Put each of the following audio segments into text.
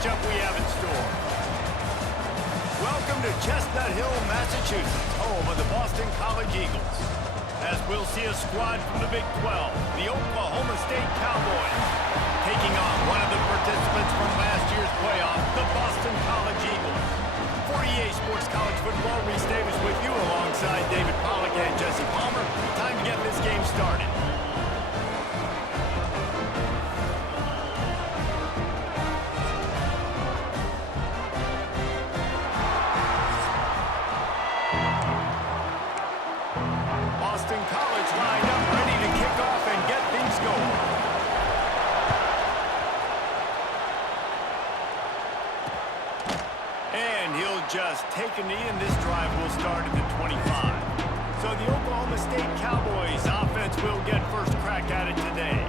matchup we have in store. Welcome to Chestnut Hill, Massachusetts, home of the Boston College Eagles. As we'll see a squad from the Big 12, the Oklahoma State Cowboys, taking on one of the participants from last year's playoff, the Boston College Eagles. For EA Sports College Football, Reese Davis with you alongside David Pollack and Jesse Palmer. Time to get this game started. Boston College lined up, ready to kick off and get things going. And he'll just take a knee, and this drive will start at the 25. So the Oklahoma State Cowboys offense will get first crack at it today.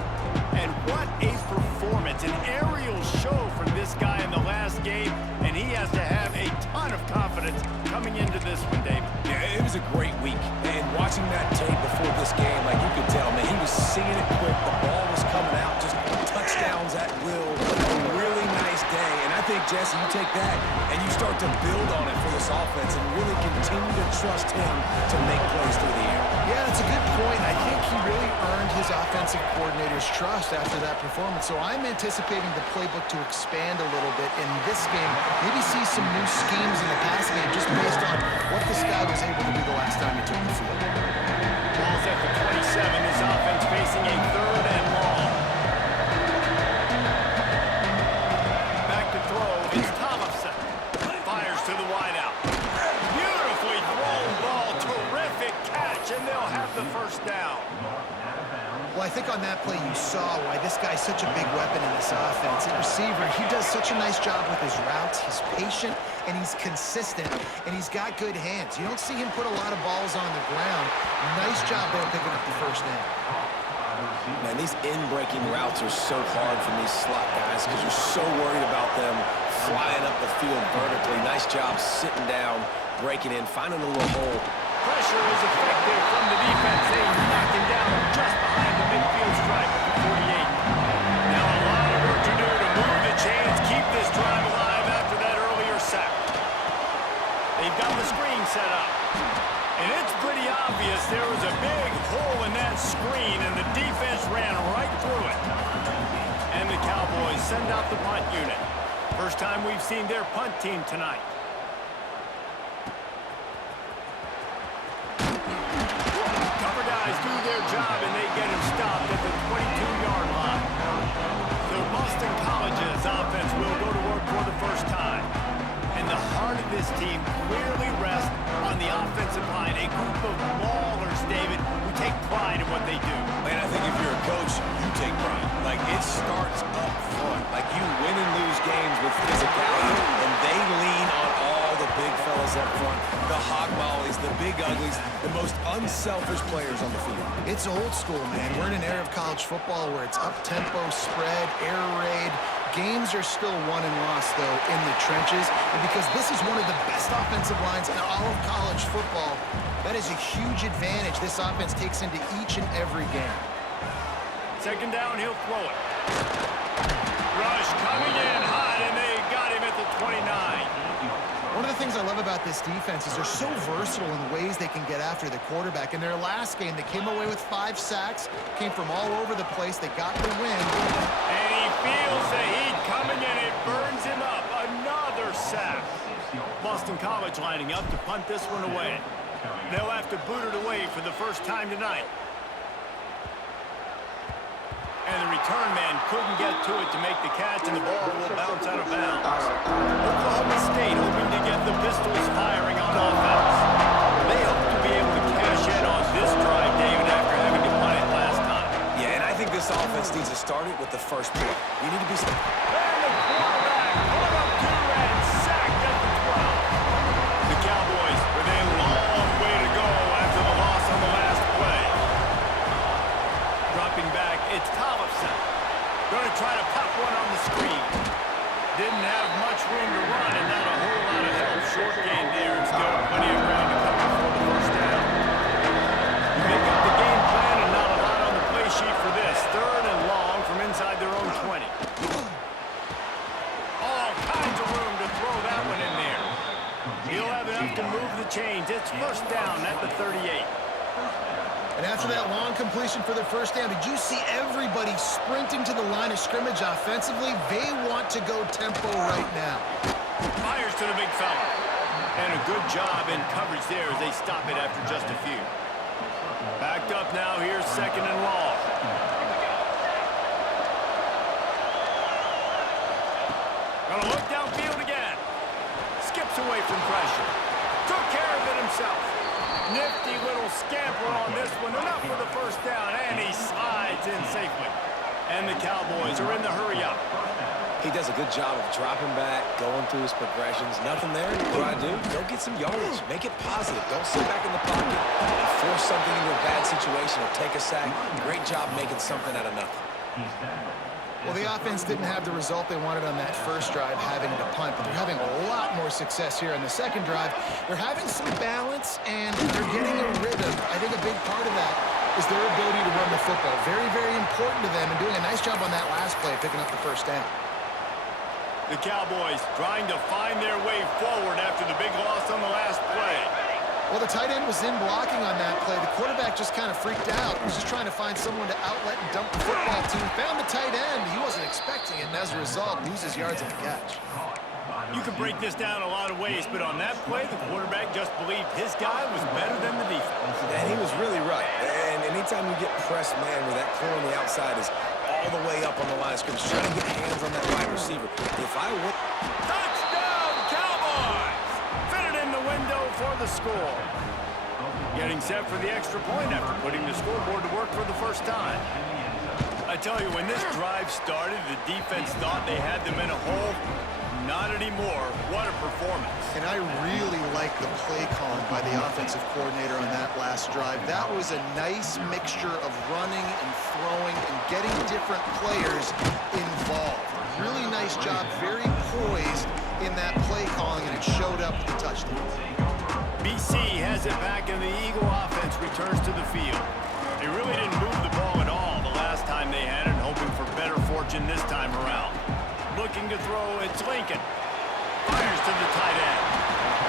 And what a performance, an aerial show from this guy in the last game, and he has to have a ton of confidence coming into this one, David. Yeah, it was a great week, and watching that tape before this game, like you could tell, man, he was seeing it quick, the ball was coming out, just touchdowns at will, a really nice day, and I think, Jesse, you take that, and you start to build on it for this offense and really continue to trust him to make plays through the air. Yeah, that's a good point. I think he really earned his offensive coordinator's trust after that performance, so I'm anticipating the playbook to expand a little bit in this game, maybe see some new schemes in the passing game just based on what this guy was able to do the last time he took the field. Ball's at the 27. This offense facing a third and long. Back to throw. It's Thomason. Fires to the wideout. Beautifully thrown ball. Terrific catch, and they'll have the first down. Well, I think on that play you saw why this guy's such a big weapon in this offense. At receiver, he does such a nice job with his routes. He's patient, and he's consistent, and he's got good hands. You don't see him put a lot of balls on the ground. Nice job there picking up the first down. Man, these in-breaking routes are so hard for these slot guys because you're so worried about them flying up the field vertically. Nice job sitting down, breaking in, finding a little hole. Pressure is effective from the defense. They knock him down just behind the midfield stripe at the 48. Now a lot of work to do to move the chains, keep this drive alive after that earlier sack. They've got the screen set up. And it's pretty obvious there was a big hole in that screen, and the defense ran right through it. And the Cowboys send out the punt unit. First time we've seen their punt team tonight. Cover guys do their job, and they get him stopped at the 22-yard line. So Boston College's offense will go to work for the first time. And the heart of this team clearly rests on the offensive line. A group of ballers, David, who take pride in what they do. Man, I think if you're a coach, you take pride. Like, it starts up front. Like, you win and lose games with physicality, and they lean on all the big fellas up front. The hog mollies, the big uglies, the most unselfish players on the field. It's old school, man. We're in an era of college football where it's up-tempo, spread, air raid. Games are still won and lost, though, in the trenches. And because this is one of the best offensive lines in all of college football, that is a huge advantage this offense takes into each and every game. Second down, he'll throw it. Rush coming in hot, and they got him at the 29. One of the things I love about this defense is they're so versatile in the ways they can get after the quarterback. In their last game, they came away with 5 sacks, came from all over the place. They got the win. And he feels the heat coming in. It burns him up. Another sack. Boston College lining up to punt this one away. They'll have to boot it away for the first time tonight. And the return man couldn't get to it to make the catch, and the ball will bounce out of bounds. Oklahoma State hoping to get the pistols firing on offense. They hope to be able to cash in on this drive, David, after having to punt it last time. Yeah, and I think this offense needs to start it with the first play. You need to be... And the quarterback caught up to and sacked at the 12. The Cowboys with a long way to go after the loss on the last play. Dropping back, it's Thomason. Going to try to pop one on the screen. Didn't have much room to run, and not a whole lot of help. Short gain there, and still plenty of ground to cover for the first down. You make up the game plan, and not a lot on the play sheet for this. Third and long from inside their own 20. down at the 38. And after that long completion for the first down, did you see everybody sprinting to the line of scrimmage offensively? They want to go tempo right now. Fires to the big fella. And a good job in coverage there as they stop it after just a few. Backed up now, here's 2nd and long. Gonna look downfield again. Skips away from pressure. Took care of it himself. Nifty little scamper on this one. Enough for the first down, and he slides in safely. And the Cowboys are in the hurry up. He does a good job of dropping back, going through his progressions. Nothing there. What do? Go get some yardage. Make it positive. Don't sit back in the pocket and force something into a bad situation or take a sack. Great job making something out of nothing. Well, the offense didn't have the result they wanted on that first drive, having to punt, but they're having a lot more success here on the second drive. They're having some balance, and they're getting a rhythm. I think a big part of that is their ability to run the football. Very, very important to them, and doing a nice job on that last play, picking up the first down. The Cowboys trying to find their way forward after the big loss on the last play. Well, the tight end was in blocking on that play. The quarterback just kind of freaked out. He was just trying to find someone to outlet and dump the football to. Found the tight end. He wasn't expecting it, and as a result, loses yards on the catch. You can break this down a lot of ways, but on that play, the quarterback just believed his guy was better than the defense. And he was really right. And anytime you get pressed man where that pull on the outside is all the way up on the line of scrimmage, trying to get hands on that wide receiver. If I would... Touchdown, Cowboys! Fit it in the window for the score. Getting set for the extra point after putting the scoreboard to work for the first time. I tell you, when this drive started, the defense thought they had them in a hole. Not anymore. What a performance. And I really like the play calling by the offensive coordinator on that last drive. That was a nice mixture of running and throwing and getting different players involved. Really nice job, very poised in that play calling, and it showed up with the touchdown. BC has it back, and the Eagle offense returns to the field. They really didn't move the ball at all the last time they had it, hoping for better fortune this time around. Looking to throw, it's Lincoln. Fires to the tight end.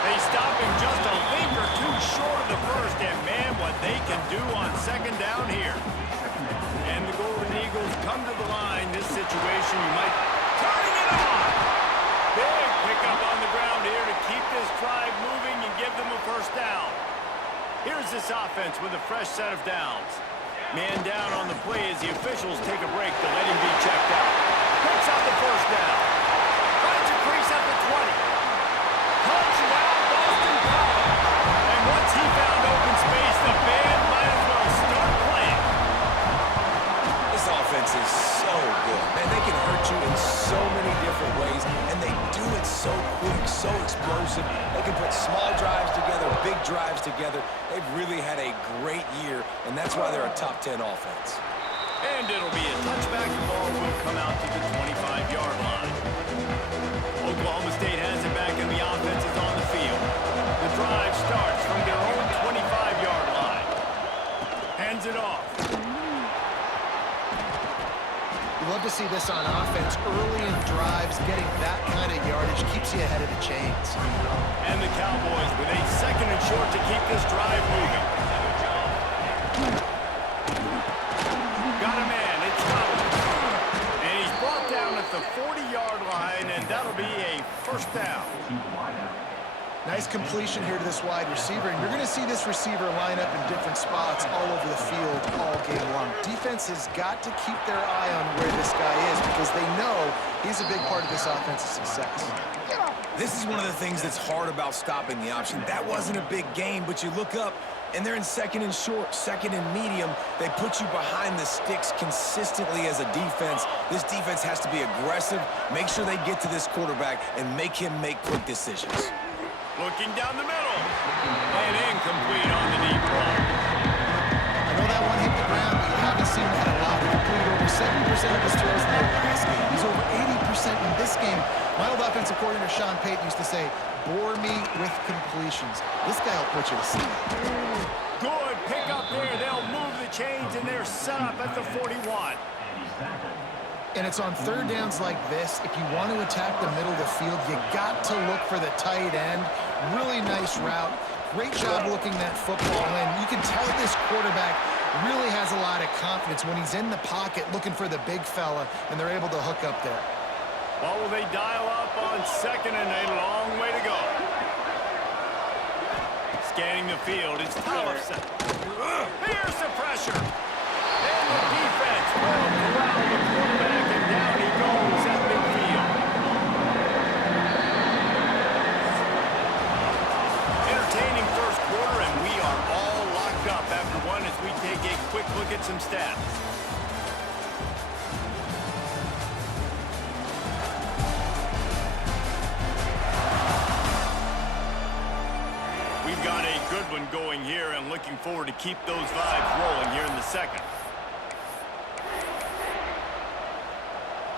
They stop him just a link or two short of the first, and man, what they can do on second down here. And the Golden Eagles come to the line. This situation, you might... Turning it on! Big pickup on the ground here to keep this drive moving and give them a first down. Here's this offense with a fresh set of downs. Man down on the play as the officials take a break to let him be checked out. Picks out the first down. Finds a crease at the 20. Touchdown, Boston College. And once he found open space, the band might as well start playing. This offense is so good. Man, they can hurt you in so many different ways, and they do it so quick, so explosive. They can put small drives together, big drives together. They've really had a great year, and that's why they're a top 10 offense. And it'll be a touchback. The ball will come out to the 25-yard line. Oklahoma State has it back, and the offense is on the field. The drive starts from their own 25-yard line. Hands it off. You love to see this on offense. Early in drives, getting that kind of yardage keeps you ahead of the chains. And the Cowboys with a second and short to keep this drive moving. Got a man, it's Collins. And he's brought down at the 40-yard line, and that'll be a first down. Nice completion here to this wide receiver, and you're going to see this receiver line up in different spots all over the field all game long. Defense has got to keep their eye on where this guy is because they know he's a big part of this offense's success. This is one of the things that's hard about stopping the option. That wasn't a big gain, but you look up, and they're in second and short, second and medium. They put you behind the sticks consistently as a defense. This defense has to be aggressive, make sure they get to this quarterback, and make him make quick decisions. Looking down the middle. And incomplete on the deep ball. I know that one hit the ground, but you haven't seen that a lot. He completed over 70% of his throws in the last game. He's over 80% in this game. My old offensive coordinator, Sean Payton, used to say, bore me with completions. This guy will put you to sleep. Good pick up there. They'll move the chains, and they're set up at the 41. And it's on third downs like this. If you want to attack the middle of the field, you got to look for the tight end. Really nice route. Great job looking that football in. You can tell this quarterback really has a lot of confidence when he's in the pocket looking for the big fella, and they're able to hook up there. Well, will they dial up on second and a long way to go? Scanning the field, it's Thompson. Here's the pressure. And the defense will corral the quarterback, and down he goes at midfield. Entertaining first quarter, and we are all locked up after one as we take a quick look at some stats. We've got a good one going here, and looking forward to keep those vibes rolling here in the second.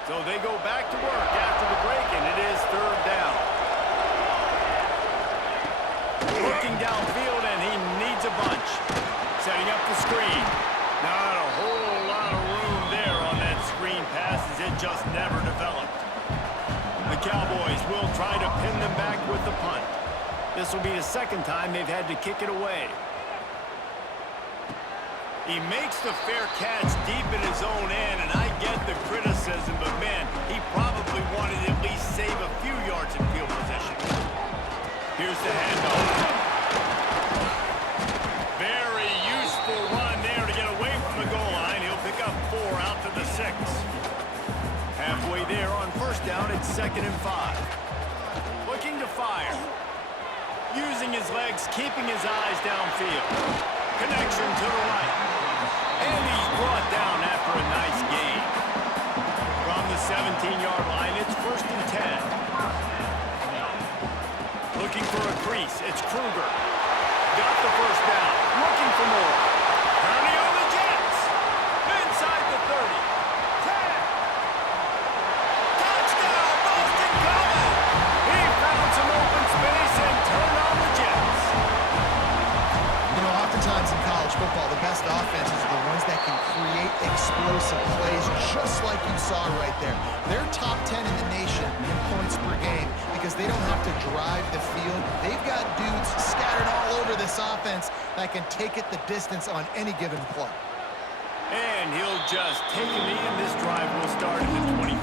So they go back to work after the break, and it is third down. Looking downfield, and he needs a bunch. Setting up the screen. Not a whole lot of room there on that screen pass, as it just never developed. The Cowboys will try to pin them back with the punt. This will be the second time they've had to kick it away. He makes the fair catch deep in his own end, and I get the criticism, but man, he probably wanted to at least save a few yards in field position. Here's the handoff. Very useful run there to get away from the goal line. He'll pick up 4 out to the 6. Halfway there on first down, it's 2nd and 5. Looking to fire. Using his legs, keeping his eyes downfield. Connection to the right. And he's brought down after a nice gain. From the 17-yard line, it's 1st and 10. Looking for a crease, it's Kruger. Got the first down, looking for more. Counting on the Jets. Inside the 30. 10. Touchdown, Boston College. He found some open space and turned on the Jets. You know, oftentimes in college football, the best offenses are the ones that can create explosive plays, just like you saw right there. They're top 10 in the nation in points per game because they don't have to drive the field. They've got dudes scattered all over this offense that can take it the distance on any given play. And he'll just take a knee, and this drive will start at the 25.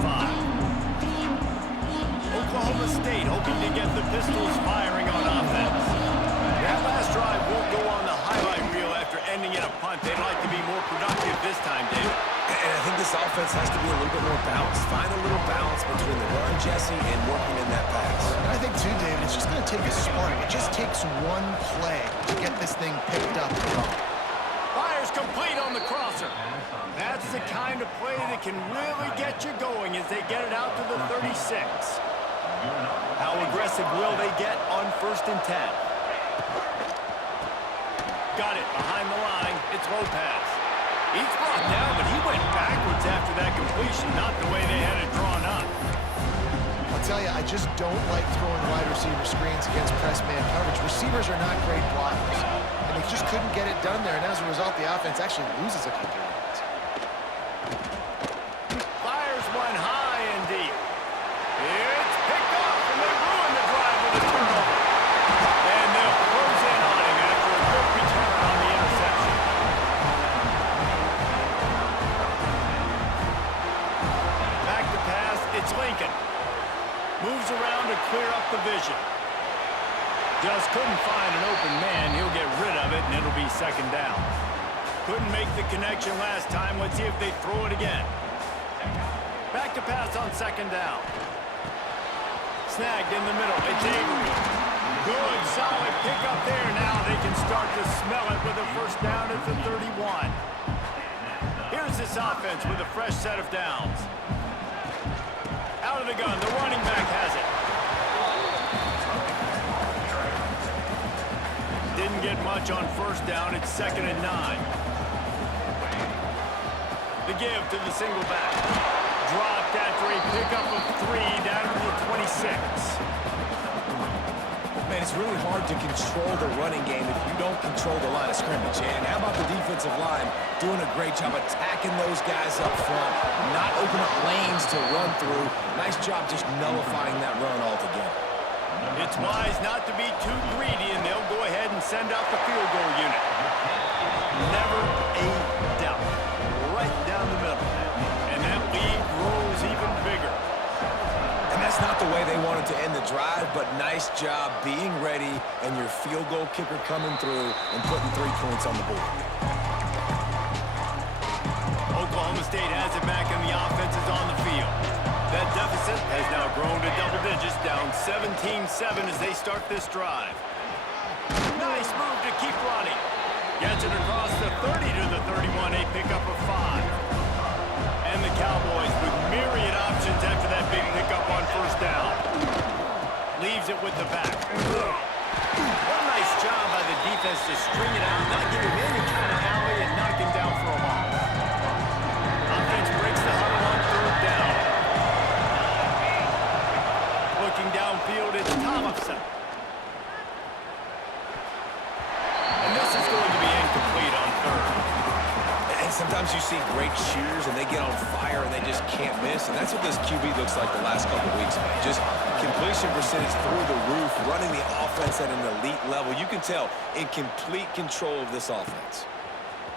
Oklahoma State hoping to get the Pistols firing on offense. That last drive won't go on the highlight reel after ending in a punt. They'd like to be more productive this time, David. And I think this offense has to be a little bit more balanced. Find a little balance between the run, Jesse, and working in that pass. And I think, too, David, it's just going to take a spark. It just takes one play to get this thing picked up and going. Fires complete on the crosser. That's the kind of play that can really get you going as they get it out to the 36. How aggressive will they get on 1st and 10? Got it behind the line. It's Lopez. He's brought down, but he went backwards after that completion, not the way they had it drawn up. I'll tell you, I just don't like throwing wide receiver screens against press man coverage. Receivers are not great blockers, and they just couldn't get it done there, and as a result, the offense actually loses a couple yards. Fires one high and deep. It's picked off, and they ruin the drive with a turnover. And they'll close in on him after a good return on the interception. Back to pass, it's Lincoln. Moves around to clear up the vision. Just couldn't find an open man. He'll get rid of it, and it'll be 2nd down. Couldn't make the connection last time. Let's see if they throw it again. Back to pass on 2nd down. Snagged in the middle. It's Avery. Good, solid pickup there. Now they can start to smell it with a first down at the 31. Here's this offense with a fresh set of downs. Out of the gun, the running back has it. Didn't get much on first down. It's 2nd and 9. The give to the single back. Dropped after a pickup of 3 down to the 26. Man, it's really hard to control the running game if you don't control the line of scrimmage. And how about the defensive line doing a great job attacking those guys up front, not opening up lanes to run through. Nice job just nullifying that run altogether. It's wise not to be too greedy, and they'll go ahead and send out the field goal unit. Never a doubt. Right down the middle. And that lead grows even bigger. And that's not the way they wanted to end the drive, but nice job being ready and your field goal kicker coming through and putting 3 points on the board. Oklahoma State has it back, and the offense is on the field. That deficit has now grown to double digits, down 17-7 as they start this drive. Nice move to keep running. Gets it across the 30 to the 31, a pickup of 5. And the Cowboys with myriad options after that big pickup on first down. Leaves it with the back. What a nice job by the defense to string it out, not give him any kind of alley, and knock him down for a loss. Offense breaks the huddle on third down. Looking downfield, it's Thompson. And this is going to be incomplete on third. And sometimes you see great shooters and they get on fire and they just can't miss. And that's what this QB looks like the last couple weeks, man. Just completion percentage through the roof, running the offense at an elite level. You can tell in complete control of this offense.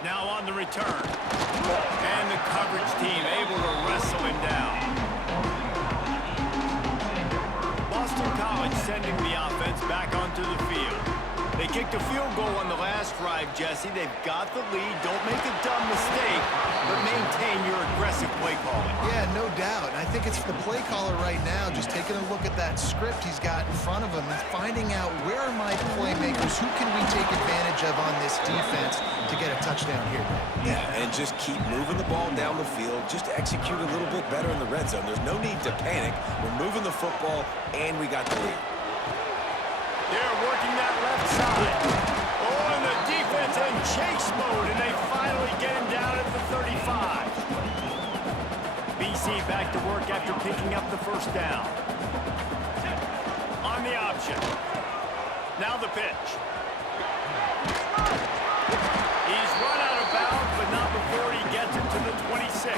Now on the return. And the coverage team able to wrestle him down. Boston College sending the offense back onto the field. They kicked a field goal on the last drive, Jesse. They've got the lead. Don't make a dumb mistake, but maintain your aggressive play calling. Yeah, no doubt. And I think it's the play caller right now just taking a look at that script he's got in front of him and finding out where are my playmakers, who can we take advantage of on this defense to get a touchdown here. Yeah, and just keep moving the ball down the field. Just execute a little bit better in the red zone. There's no need to panic. We're moving the football, and we got the lead. They're working that left side. Oh, and the defense in chase mode, and they finally get him down at the 35. BC back to work after picking up the first down. On the option. Now the pitch. He's run out of bounds, but not before he gets it to the 26.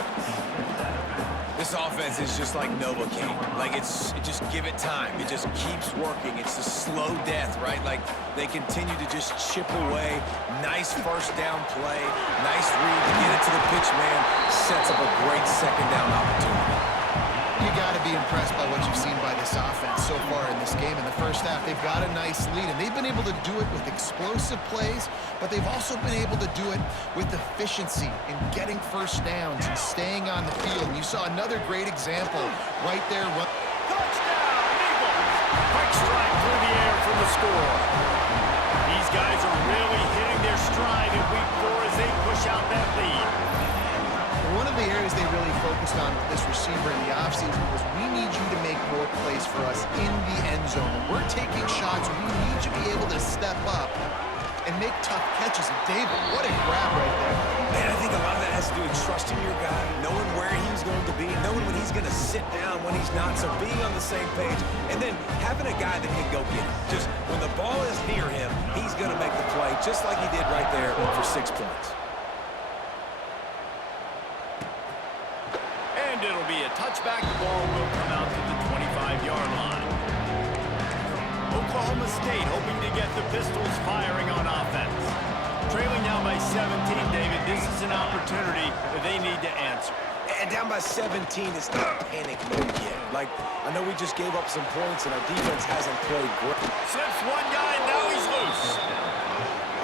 This offense is just like Novocaine. Like, just give it time. It just keeps working. It's a slow death, right? Like, they continue to just chip away. Nice first down play. Nice read. Get it to the pitch man. Sets up a great second down opportunity. You got to be impressed by what you've seen by this offense so far in this game. In the first half, they've got a nice lead, and they've been able to do it with explosive plays, but they've also been able to do it with efficiency in getting first downs and staying on the field. And you saw another great example right there. Touchdown, Eagles! Quick strike through the air for the score. These guys are really hitting their stride in week 4 as they push out that lead. One of the areas they really focused on with this receiver in the offseason was we need you to make more plays for us in the end zone. When we're taking shots, we need you to be able to step up and make tough catches. And David, what a grab right there. Man, I think a lot of that has to do with trusting your guy, knowing where he's going to be, knowing when he's going to sit down, when he's not, so being on the same page, and then having a guy that can go get it. Just when the ball is near him, he's going to make the play, just like he did right there for 6 points. And it'll be a touchback. The ball will come out to the 25-yard line. Oklahoma State hoping to get the Pistols firing on offense. Trailing now by 17, David. This is an opportunity that they need to answer. And down by 17, it's not panic mode yet. Like, I know we just gave up some points, and our defense hasn't played great. Slips one guy, now he's loose.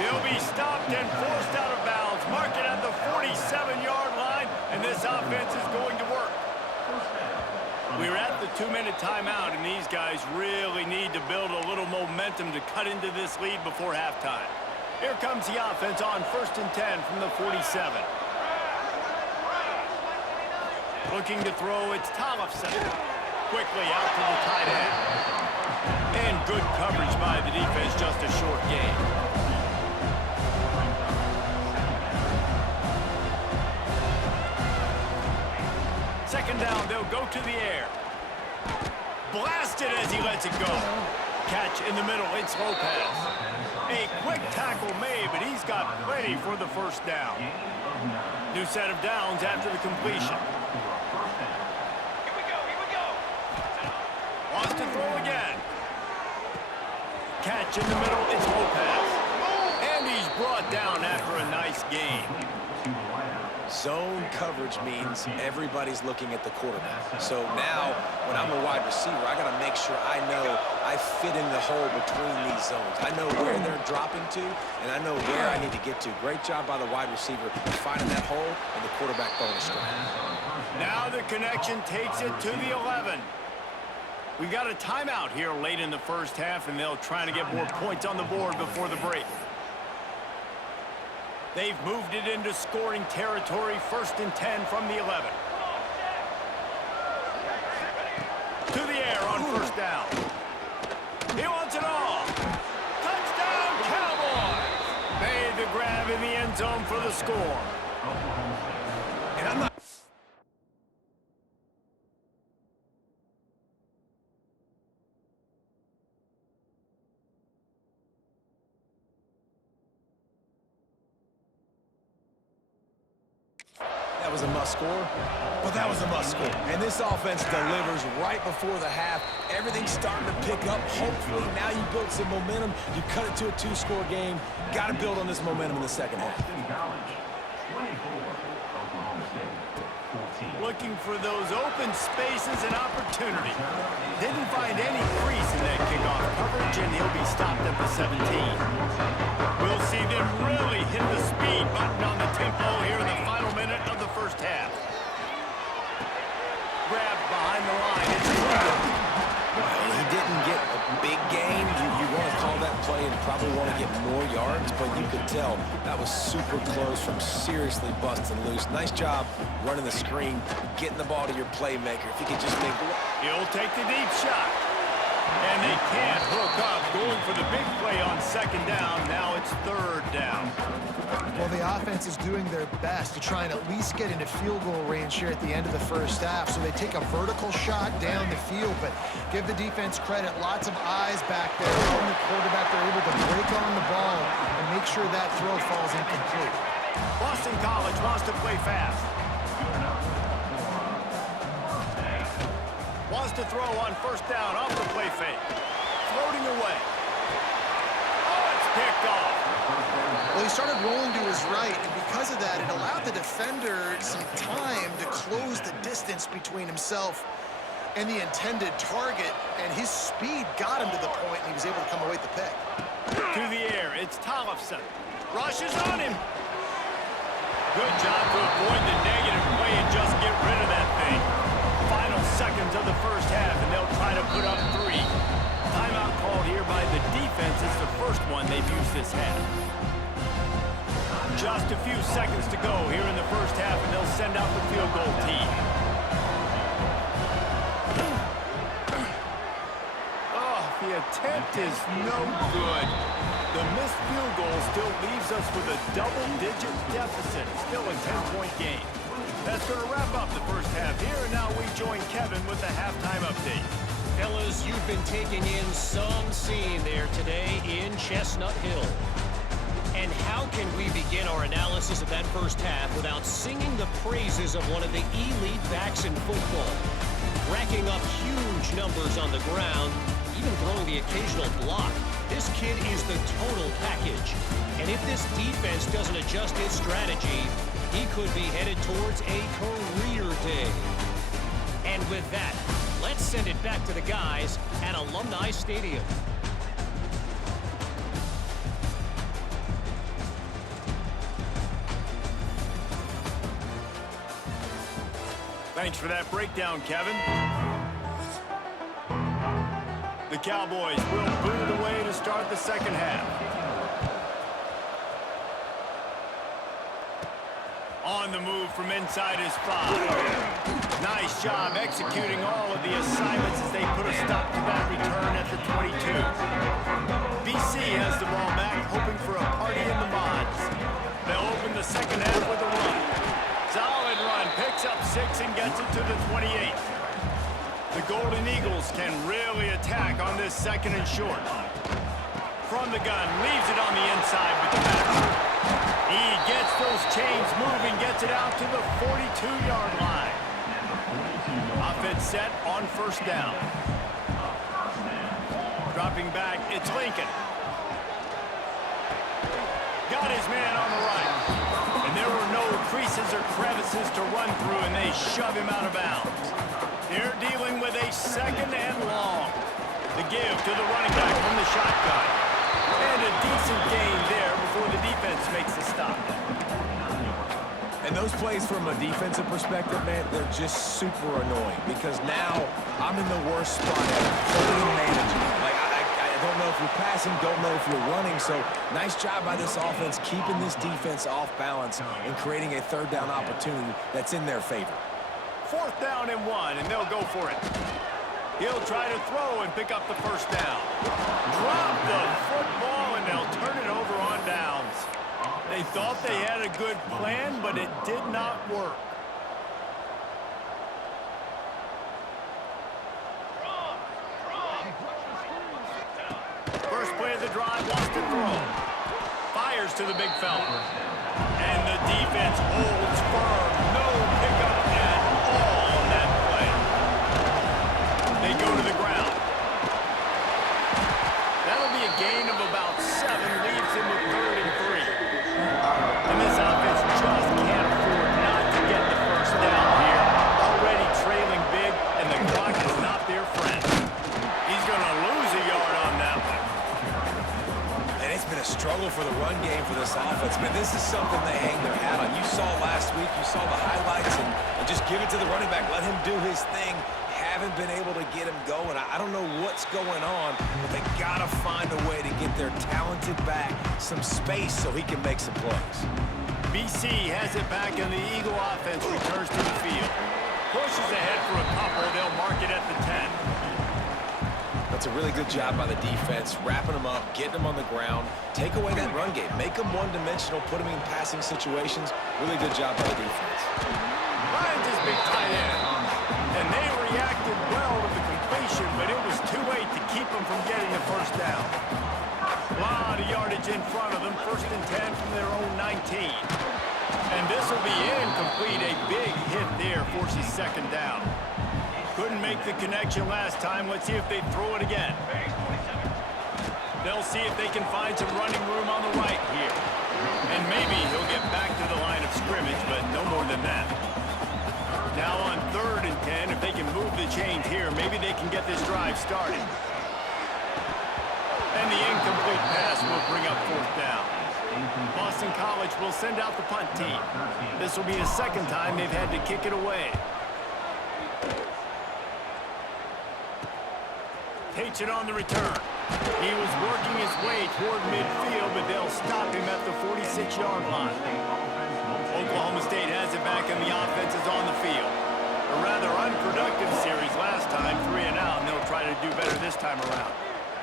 He'll be stopped and forced out of bounds. Mark it at the 47-yard line, and this offense is going to work. We're at the 2-minute timeout, and these guys really need to build a little momentum to cut into this lead before halftime. Here comes the offense on 1st and 10 from the 47. Looking to throw, it's Tollefson. Quickly out to the tight end. And good coverage by the defense, just a short gain. Second down, they'll go to the air. Blasted as he lets it go. Catch in the middle, it's Lopez. A quick tackle made, but he's got plenty for the first down. New set of downs after the completion. Here we go. Wants to throw again. catch in the middle. It's Lopez. And he's brought down after a nice gain. Zone coverage means everybody's looking at the quarterback. So now, when I'm a wide receiver, I got to make sure I know I fit in the hole between these zones. I know where they're dropping to, and I know where I need to get to. Great job by the wide receiver finding that hole and the quarterback throwing a strike. Now the connection takes it to the 11. We got a timeout here late in the first half, and they'll try to get more points on the board before the break. They've moved it into scoring territory, 1st and 10 from the 11. To the air on 1st down. He wants it all. Touchdown, Cowboys! Made the grab in the end zone for the score. And I'm not... That was a must score, but that was a must score. And this offense delivers right before the half. Everything's starting to pick up. Hopefully now you build some momentum. You cut it to a 2-score game. Got to build on this momentum in the second half. Looking for those open spaces and opportunity. Didn't find any crease in that kickoff coverage, and he'll be stopped at the 17. We'll see them really hit the speed button on the tempo here in the final minute of the first half. Grab behind the line. It's Kruger. Well, he didn't get a big gain. You want to call that play and probably want to get more yards, but you could tell that was super close from seriously busting loose. Nice job running the screen, getting the ball to your playmaker. If he could just make... He'll take the deep shot. And they can't hook up. Going for the big play on 2nd down. Now it's 3rd down. Well, the offense is doing their best to try and at least get into field goal range here at the end of the first half. So they take a vertical shot down the field, but give the defense credit. Lots of eyes back there on the quarterback. They're able to break on the ball and make sure that throw falls incomplete. Boston College wants to play fast. Wants to throw on 1st down off the play fake. Floating away. Oh, it's picked off. Well, he started rolling to his right, and because of that, it allowed the defender some time to close the distance between himself and the intended target, and his speed got him to the point, and he was able to come away with the pick. To the air, it's Tollefson. Rushes on him. Good job to avoid the negative play and just get rid of that thing. Final seconds of the first half, and they'll try to put up 3. Timeout called here by the defense. It's the first one they've used this half. Just a few seconds to go here in the first half, and they'll send out the field goal team. Oh, the attempt is no good. The missed field goal still leaves us with a double-digit deficit. Still a 10-point game. That's going to wrap up the first half here, and now we join Kevin with the halftime update. Fellas, you've been taking in some scene there today in Chestnut Hill. And how can we begin our analysis of that first half without singing the praises of one of the elite backs in football? Racking up huge numbers on the ground, even throwing the occasional block. This kid is the total package. And if this defense doesn't adjust its strategy, he could be headed towards a career day. And with that, let's send it back to the guys at Alumni Stadium. Thanks for that breakdown, Kevin. The Cowboys will boot it away to start the second half. On the move from inside his 5. Nice job executing all of the assignments as they put a stop to that return at the 22. BC has the ball back, hoping for a party in the mods. They'll open the second half with a run. Solid run, picks up 6 and gets it to the 28. The Golden Eagles can really attack on this 2nd and short. From the gun, leaves it on the inside with the back. He gets those chains moving, gets it out to the 42-yard line. Offense set on 1st down. Dropping back, it's Lincoln. Got his man on the right. And there were no creases or crevices to run through, and they shove him out of bounds. They're dealing with a 2nd and long. The give to the running back from the shotgun. And a decent gain there before the defense makes the stop. And those plays from a defensive perspective, man, they're just super annoying because now I'm in the worst spot ever. Holding and managing. Like, I don't know if you're passing, don't know if you're running. So nice job by this offense keeping this defense off balance and creating a 3rd down opportunity that's in their favor. 4th down and 1, and they'll go for it. He'll try to throw and pick up the 1st down. Drop the football, and they'll turn it over on downs. They thought they had a good plan, but it did not work. First play of the drive, wants to throw. Fires to the big fella. And the defense holds firm. No pickup at all on that play. They go to the ground. That'll be a gain of about 7, leaves him with 3rd and 3. And this offense just can't afford not to get the 1st down here. Already trailing big, and the clock is not their friend. He's going to lose a yard on that one. And it's been a struggle for the run game for this offense. Man, this is something they hang their hat on. You saw last week, you saw the highlights, and just give it to the running back. Let him do his thing. Haven't been able to get him going. I don't know what's going on, but they got to find a way to get their talented back some space so he can make some plays. BC has it back, and the Eagle offense returns to the field. Pushes ahead for a couple. They'll mark it at the 10. That's a really good job by the defense, wrapping them up, getting them on the ground, take away that run game, make them one-dimensional, put them in passing situations. Really good job by the defense. Finds his big tight end. And they reacted well to the completion, but it was too late to keep them from getting the 1st down. A lot of yardage in front of them, 1st and 10 from their own 19. And this will be incomplete. A big hit there forces 2nd down. Couldn't make the connection last time. Let's see if they throw it again. They'll see if they can find some running room on the right here. And maybe he'll get back to the line of scrimmage, but no more than that. Now on 3rd and 10, if they can move the chains here, maybe they can get this drive started. And the incomplete pass will bring up 4th down. Boston College will send out the punt team. This will be the 2nd time they've had to kick it away. Takes it on the return. He was working his way toward midfield, but they'll stop him at the 46-yard line. Oklahoma State has it back, and the offense is on the field. A rather unproductive series last time, 3 and out, and they'll try to do better this time around.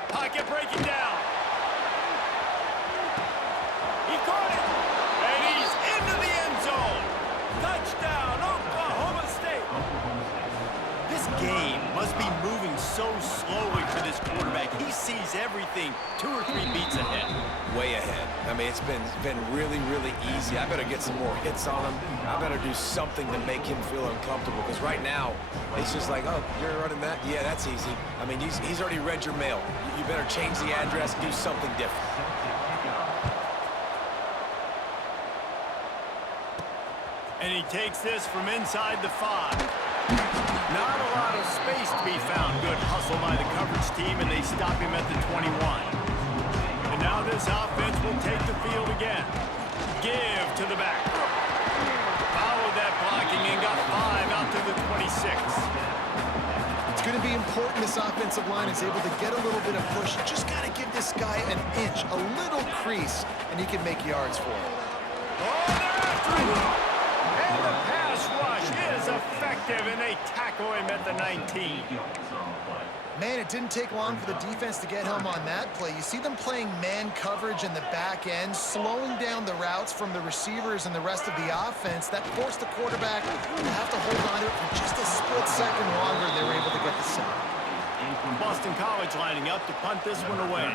Pocket breaking down. He caught it, and he's into the end zone. Touchdown, Oklahoma State. This game must be moving so slowly for this quarterback. He sees everything 2 or 3 beats ahead. Way ahead. I mean, it's been really, really easy. I better get some more hits on him. I better do something to make him feel uncomfortable, because right now, it's just like, oh, you're running that? Yeah, that's easy. I mean, he's already read your mail. You better change the address, do something different. And he takes this from inside the 5. Not a lot of space to be found. Good hustle by the coverage team, and they stop him at the 21. And now this offense will take the field again. Give to the back. Followed that blocking and got 5 out to the 26. It's going to be important this offensive line is able to get a little bit of push. You just got to give this guy an inch, a little crease, and he can make yards for it. Oh, they're after him! And the pass rush is effective, and they tackle him at the 19. Man, it didn't take long for the defense to get home on that play. You see them playing man coverage in the back end, slowing down the routes from the receivers and the rest of the offense. That forced the quarterback to have to hold on to it for just a split second longer, and they were able to get the sack. Boston College lining up to punt this one away.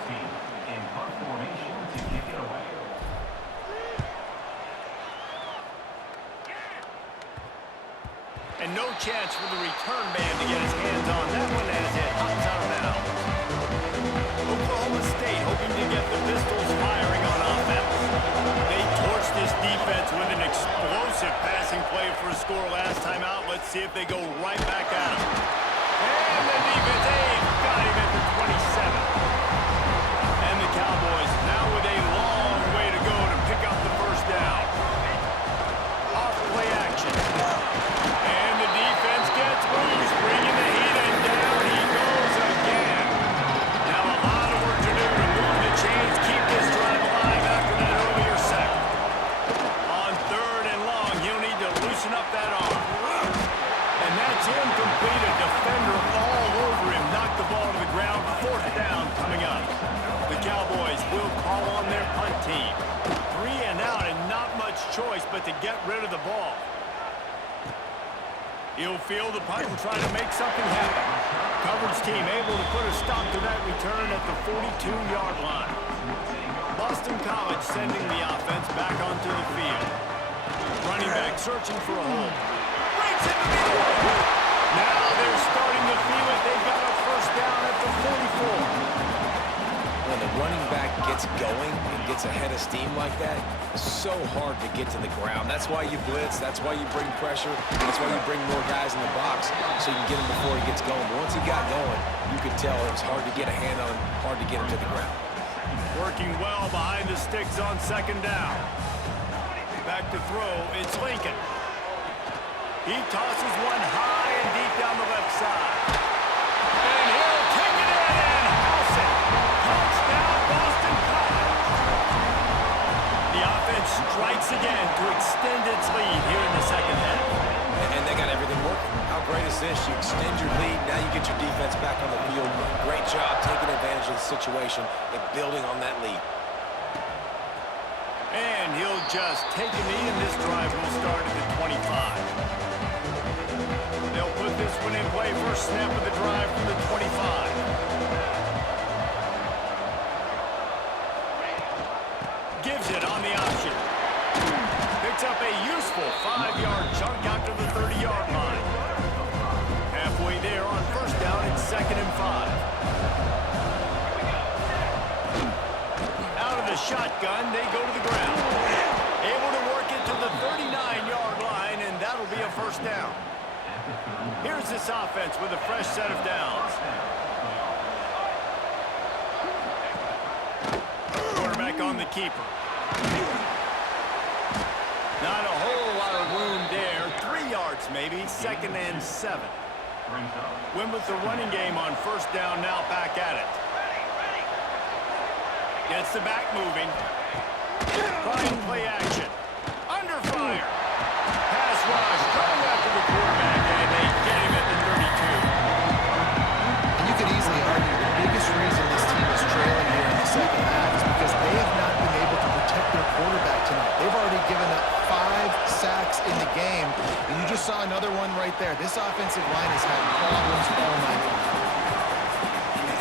And no chance for the return man to get his hands on that one as it hops out of bounds. pistols firing on offense. They torched this defense with an explosive passing play for a score last time out. Let's see if they go right back at him. And the defense, got him at the 27. And the Cowboys now with a long way to go to pick up the first down. Off play action. And the defense gets loose, bringing the heat, and down he goes again. Now a lot of work to do to move the chains, keep this drive alive after that earlier sack. On 3rd and long, he'll need to loosen up that arm. And that's incomplete. A defender all over him. Knocked the ball to the ground. 4th down coming up. The Cowboys will call on their punt team. 3 and out and not much choice but to get rid of the ball. He'll field the punt and try to make something happen. Coverage team able to put a stop to that return at the 42-yard line. Boston College sending the offense back onto the field. Running back searching for a hole. Breaks in the middle. Now they're starting to feel it. They've got a first down at the 44. When the running back gets going and gets ahead of steam like that, it's so hard to get to the ground. That's why you blitz. That's why you bring pressure. That's why you bring more guys in the box so you can get him before he gets going. But once he got going, you could tell it was hard to get a hand on him, hard to get him to the ground. Working well behind the sticks on 2nd down. Back to throw, it's Lincoln. He tosses one high and deep down the left side. And he'll take it in and house it. Touchdown, Boston College. The offense strikes again to extend its lead here in the 2nd half. And they got everything working. How great is this? You extend your lead, now you get your defense back on the field. Great job taking advantage of the situation and building on that lead. And he'll just take a knee, and this drive will start at the 25. They'll put this one in play. First snap of the drive from the 25. Gives it on the option. Picks up a useful 5-yard chunk after the 30-yard line. Halfway there on first down, it's 2nd and 5. Out of the shotgun, they go to the ground. Able to work it to the 39-yard line, and that'll be a first down. Here's this offense with a fresh set of downs. Quarterback on the keeper. Not a whole lot of room there. 3 yards maybe. 2nd and 7. Win with the running game on first down, now back at it. Gets the back moving. Trying play action. Under fire. Pass rush. Coming after the quarterback, and they get him at the 32. And you could easily argue the biggest reason this team is trailing here in the 2nd half is because they have not been able to protect their quarterback tonight. They've already given up 5 sacks in the game, and you just saw another one right there. This offensive line has had problems all night long.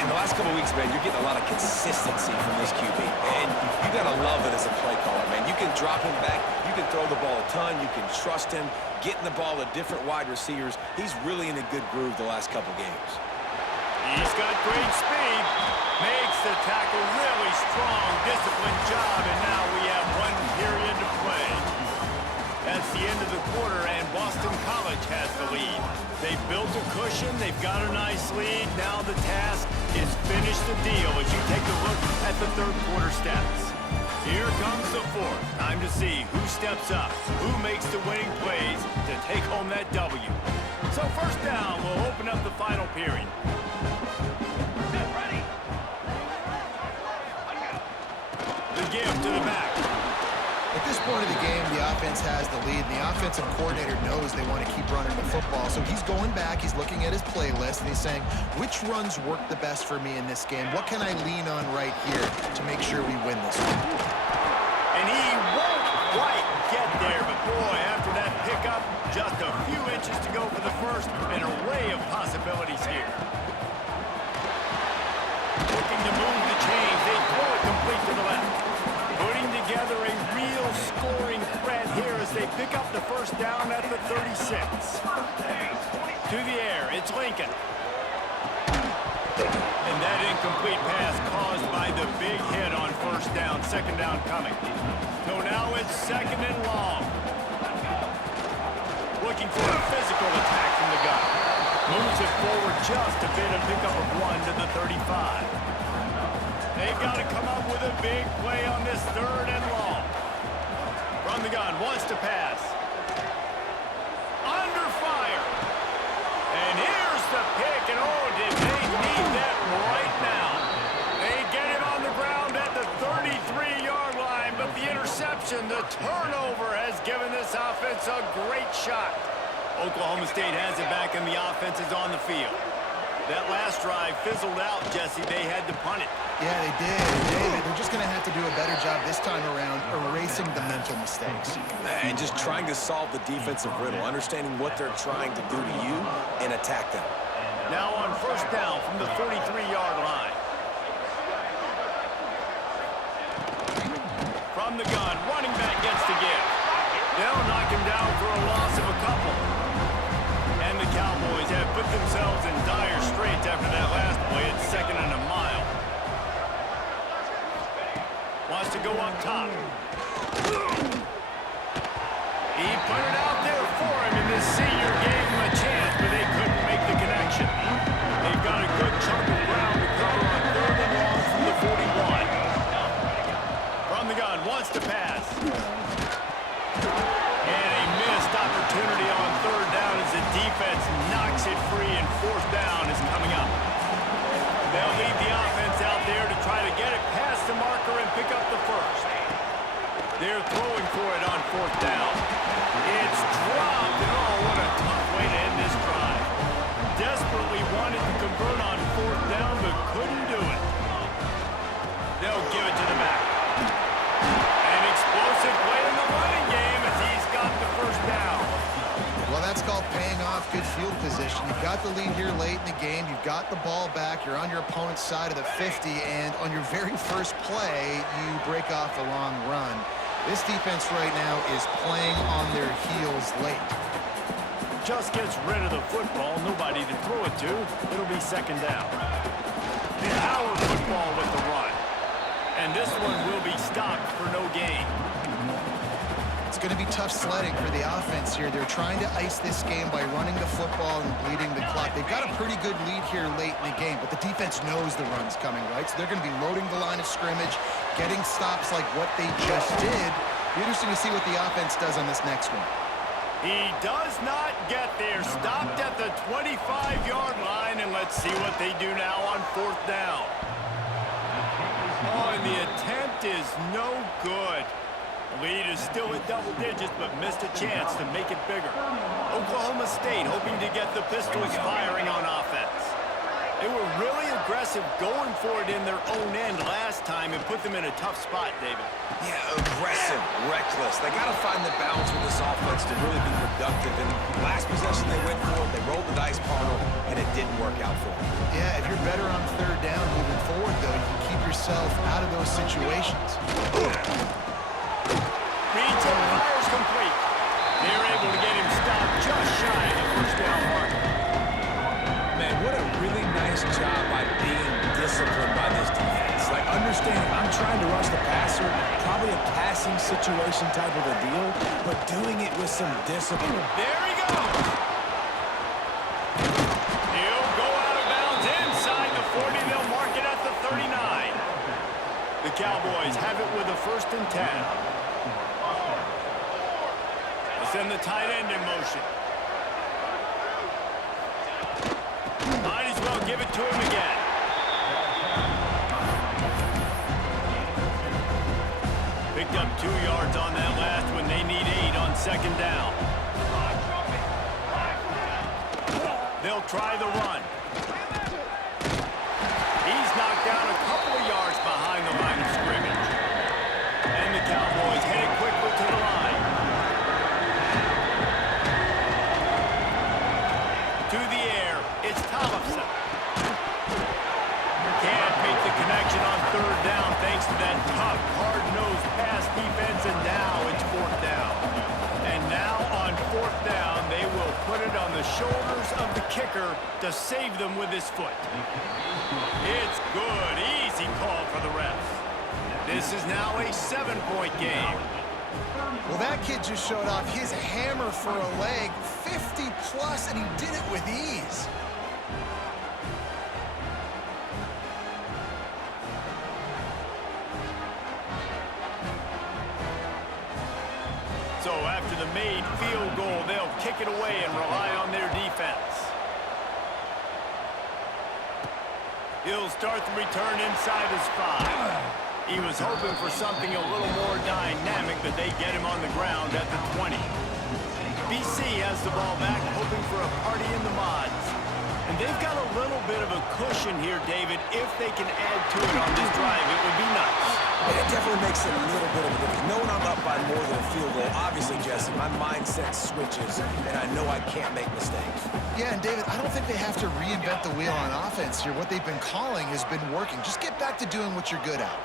In the last couple of weeks, man, you're getting a lot of consistency from this QB. And you got to love it as a play caller, man. You can drop him back. You can throw the ball a ton. You can trust him. Getting the ball to different wide receivers. He's really in a good groove the last couple games. He's got great speed. Makes the tackle really strong. Disciplined job, and now we have 1 period to play. That's the end of the quarter, and Boston College has the lead. They've built a cushion. They've got a nice lead. Now the task is finish the deal as you take a look at the 3rd quarter stats. Here comes the 4th. Time to see who steps up, who makes the winning plays to take home that W. So first down will open up the final period. The give to the back. At this point of the game, the offense has the lead, and the offensive coordinator knows they want to keep running the football. So he's going back, he's looking at his playlist, and he's saying, which runs work the best for me in this game? What can I lean on right here to make sure we win this one? And he won't quite get there, but boy, after that pickup, just a few inches to go for the first. An array of possibilities here. Looking to move the chains. They throw it complete to the left. Putting together a real scoring threat here as they pick up the first down at the 36. To the air, it's Lincoln. And that incomplete pass caused by the big hit on first down. Second down coming. So now it's second and long. Looking for a physical attack from the gun. Moves it forward just a bit, a pickup of 1 to the 35. They've got to come up with a big play on this third and long. From the gun, wants to pass. Under fire. And here's the pick, and oh, did they need that right now. They get it on the ground at the 33-yard line, but the interception, the turnover, has given this offense a great shot. Oklahoma State has it back, and the offense is on the field. That last drive fizzled out, Jesse. They had to punt it. Yeah, they did. David, they're just going to have to do a better job this time around erasing the mental mistakes. And just trying to solve the defensive riddle, understanding what they're trying to do to you and attack them. Now on first down from the 43-yard line. From the gun, running back gets to give. They'll knock him down for a loss of a couple. And the Cowboys have put themselves in dire straits after that last play. It's second and a mile. Wants to go up top. He put it out there for him, and this senior gave him a chance, but they couldn't make the connection. They've got a good chunk of ground to cover on third and long from the 41. From the gun, wants to pass. And a missed opportunity on third down as the defense knocks it free, and fourth down is coming up. They'll lead the offense out there to try to get it past the marker and pick up the first. They're throwing for it on fourth down. It's dropped, and oh, what a tough way to end this drive. Desperately wanted to convert on fourth down, but couldn't do it. They'll give it to the back. An explosive play in the running game as he's got the first down. Well, that's called paying off good field position. You've got the lead here late in the game. You've got the ball back. You're on your opponent's side of the 50, and on your very first play, you break off a long run. This defense right now is playing on their heels late. Just gets rid of the football. Nobody to throw it to. It'll be second down. The power football with the run. And this one will be stopped for no gain. It's going to be tough sledding for the offense here. They're trying to ice this game by running the football and bleeding the clock. They've got a pretty good lead here late in the game, but the defense knows the run's coming, right? So they're going to be loading the line of scrimmage, getting stops like what they just did. Be interesting to see what the offense does on this next one. He does not get there. Stopped at the 25-yard line, and let's see what they do now on fourth down. Oh, and the attempt is no good. Lead is still at double digits, but missed a chance to make it bigger. Oklahoma State hoping to get the pistols firing on offense. They were really aggressive going for it in their own end last time and put them in a tough spot, David. Yeah, aggressive, reckless. They got to find the balance with this offense to really be productive. And last possession they went for it, they rolled the dice partner, and it didn't work out for them. Yeah, if you're better on third down moving forward, though, you can keep yourself out of those situations. Reads and fires complete. They're able to get him stopped just shy of the first down marker. Man, what a really nice job by being disciplined by this defense. Like, understanding I'm trying to rush the passer, probably a passing situation type of a deal, but doing it with some discipline. There he goes. He'll go out of bounds inside the 40. They'll mark it at the 39. The Cowboys have it with a 1st and 10. Send the tight end in motion. Might as well give it to him again. Picked up 2 yards on that last one. They need 8 on second down. They'll try the run. He's knocked down a couple of yards behind the line of scrimmage. And the Cowboys headed quickly to the line. To the air, it's Thompson. Can't make the connection on third down thanks to that tough, hard-nosed pass defense, and now it's fourth down. And now on fourth down, they will put it on the shoulders of the kicker to save them with his foot. It's good. Easy call for the refs. This is now a 7-point game. Well, that kid just showed off his hammer for a leg, 50+, and he did it with ease. So after the made field goal, they'll kick it away and rely on their defense. He'll start the return inside his 5. He was hoping for something a little more dynamic, but they get him on the ground at the 20. BC has the ball back, hoping for a party in the mods. And they've got a little bit of a cushion here, David. If they can add to it on this drive, it would be nice. It definitely makes it a little bit of a difference. Knowing I'm up by more than a field goal, obviously, Jesse, my mindset switches, and I know I can't make mistakes. Yeah, and David, I don't think they have to reinvent the wheel on offense here. What they've been calling has been working. Just get back to doing what you're good at.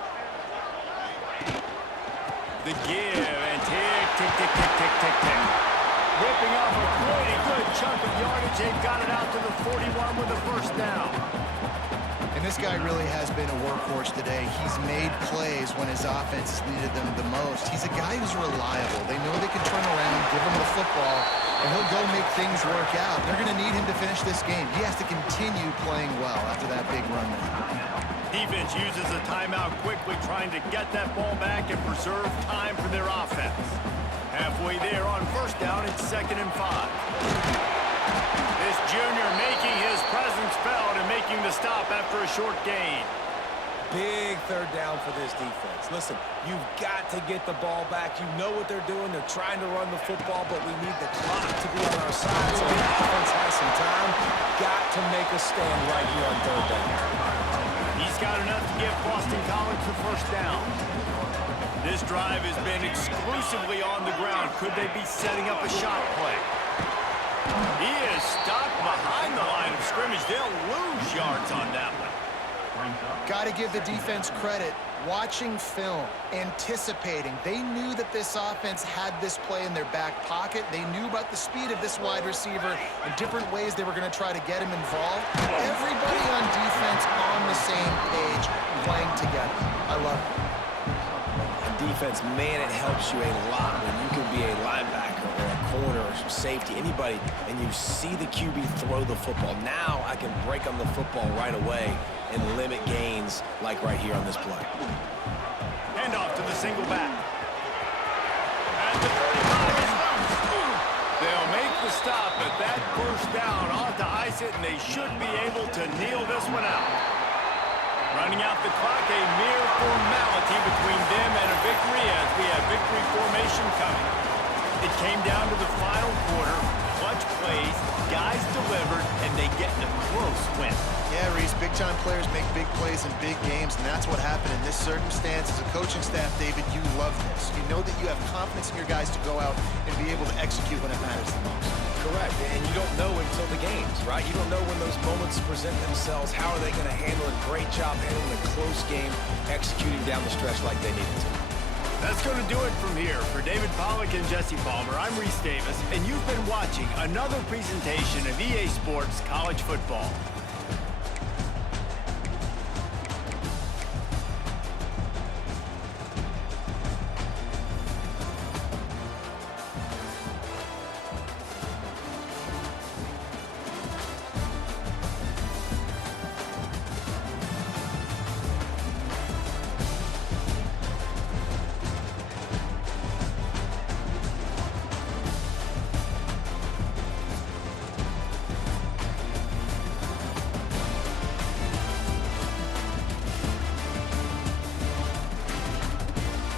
The give, and tick, tick, tick, tick, tick, tick, tick. Ripping off a pretty good chunk of yardage. They've got it out to the 41 with a first down. And this guy really has been a workhorse today. He's made plays when his offense needed them the most. He's a guy who's reliable. They know they can turn around, give him the football, and he'll go make things work out. They're going to need him to finish this game. He has to continue playing well after that big run there. Defense uses a timeout quickly, trying to get that ball back and preserve time for their offense. Halfway there on first down, it's 2nd and 5. This junior making his presence felt and making the stop after a short gain. Big third down for this defense. Listen, you've got to get the ball back. You know what they're doing. They're trying to run the football, but we need the clock to be on our side so the offense has some time. Got to make a stand right here on third down. He's got enough to give Boston College the first down. This drive has been exclusively on the ground. Could they be setting up a shot play? He is stopped behind the line of scrimmage. They'll lose yards on that one. Got to give the defense credit. Watching film, anticipating. They knew that this offense had this play in their back pocket. They knew about the speed of this wide receiver and different ways they were going to try to get him involved. Everybody on defense on the same page, playing together. I love it. Defense, man, it helps you a lot when you can be a linebacker or a corner or safety, anybody, and you see the QB throw the football. Now I can break on the football right away and limit gains like right here on this play. Hand off to the single back. At the 35 is loose. They'll make the stop, but that first down ought to ice it, and they should be able to kneel this one out. Running out the clock, a mere formality between them and a victory as we have victory formation coming. It came down to the final quarter, clutch plays, guys delivered, and they get a close win. Yeah, Reese, big-time players make big plays in big games, and that's what happened in this circumstance. As a coaching staff, David, you love this. You know that you have confidence in your guys to go out and be able to execute when it matters the most. Correct, and you don't know until the games, right? You don't know when those moments present themselves. How are they going to handle it? Great job handling a close game, executing down the stretch like they needed to. That's going to do it from here. For David Pollack and Jesse Palmer, I'm Reese Davis, and you've been watching another presentation of EA Sports College Football.